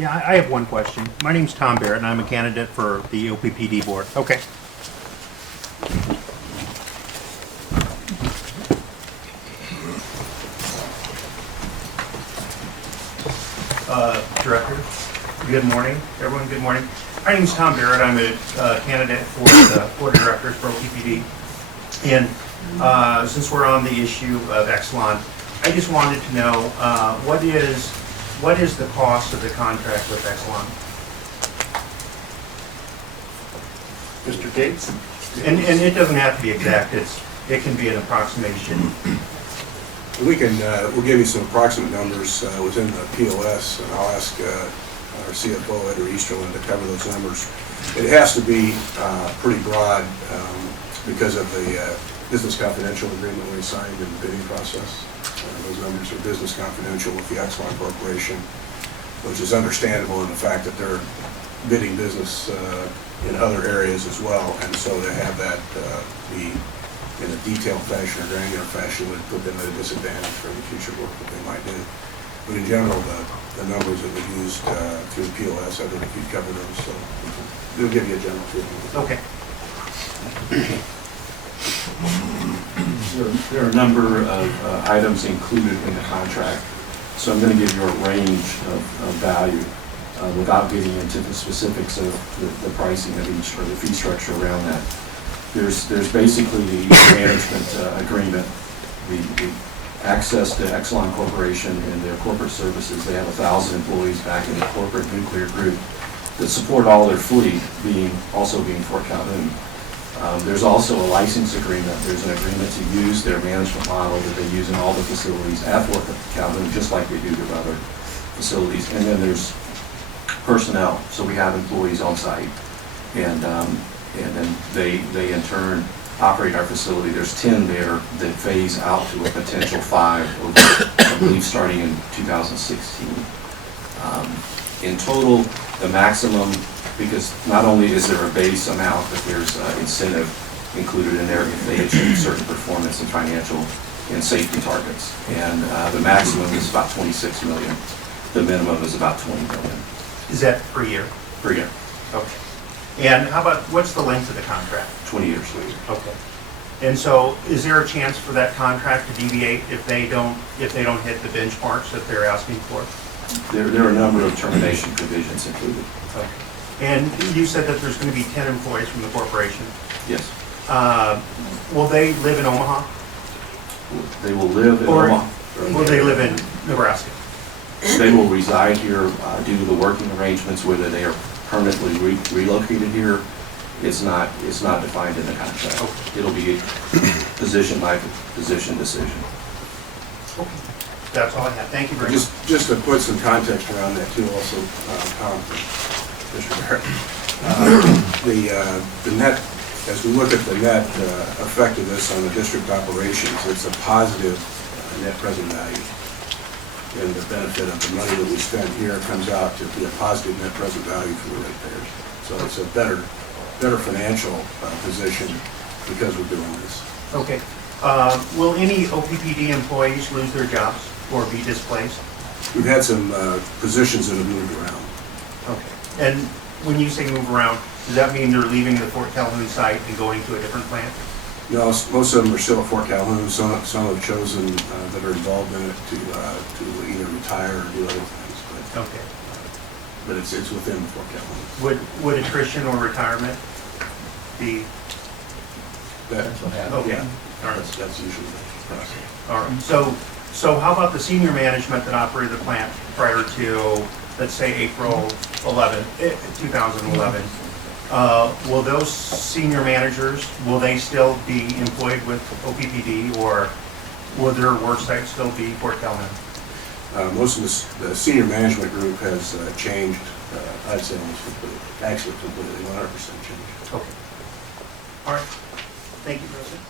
Yeah, I have one question. My name's Tom Barrett, and I'm a candidate for the OPPD board. Okay. Director, good morning. Everyone, good morning. My name's Tom Barrett. I'm a candidate for the board of directors for OPPD. And since we're on the issue of Exelon, I just wanted to know what is the cost of the contract with Exelon? Mr. Gates? And it doesn't have to be exact. It can be an approximation. We'll give you some approximate numbers within the POS, and I'll ask our CFO, Edward Easterlin, to cover those numbers. It has to be pretty broad because of the business confidential agreement we signed in the bidding process. Those numbers are business confidential with the Exelon Corporation, which is understandable in the fact that they're bidding business in other areas as well, and so to have that be in a detailed fashion or granular fashion would put them at a disadvantage for the future work that they might do. But in general, the numbers that we used through the POS, I don't know if you'd cover those, so it'll give you a general feel. Okay. There are a number of items included in the contract, so I'm going to give you a range of value without getting into the specifics of the pricing of each or the fee structure around that. There's basically the management agreement, the access to Exelon Corporation and their corporate services. They have 1,000 employees back in the corporate nuclear group that support all their fleet also being Fort Calhoun. There's also a license agreement. There's an agreement to use their management model that they use in all the facilities at Fort Calhoun, just like they do their other facilities. And then there's personnel. So we have employees on site, and then they in turn operate our facility. There's 10 there that phase out to a potential 5 over, I believe, starting in 2016. In total, the maximum, because not only is there a base amount, but there's incentive included in there if they achieve certain performance and financial and safety targets. And the maximum is about $26 million. The minimum is about $20 million. Is that per year? Per year. Okay. And how about, what's the length of the contract? 20 years. Okay. And so is there a chance for that contract to deviate if they don't hit the benchmarks that they're asking for? There are a number of termination provisions included. Okay. And you said that there's going to be 10 employees from the corporation. Yes. Will they live in Omaha? They will live in Or Omaha. will they live in Nebraska? They will reside here due to the working arrangements, whether they are permanently relocated here. It's not defined in the contract. Okay. It'll be a position by position decision. Okay. That's all I have. Thank you very much. Just to put some context around that too, also, Tom, Mr. Barrett, the net, as we look at the net effect of this on the district operations, it's a positive net present value. And the benefit of the money that we spend here comes out to be a positive net present value for the ratepayers. So it's a better financial position because we're doing this. Okay. Will any OPPD employees lose their jobs or be displaced? We've had some positions that have moved around. Okay. And when you say move around, does that mean they're leaving the Fort Calhoun site and going to a different plant? No, most of them are still at Fort Calhoun. Some have chosen that are involved in it to either retire or do other things. Okay. But it's within Fort Calhoun. Would attrition or retirement be? That's what happens. Okay. Yeah. All right. That's usually the process. All right. So how about the senior management that operated the plant prior to, let's say, April 11, 2011? Will those senior managers, will they still be employed with OPPD, or will their work site still be Fort Calhoun? Most of the senior management group has changed, I'd say almost completely, actually completely, 100% changed. Okay. All right. Thank you, President.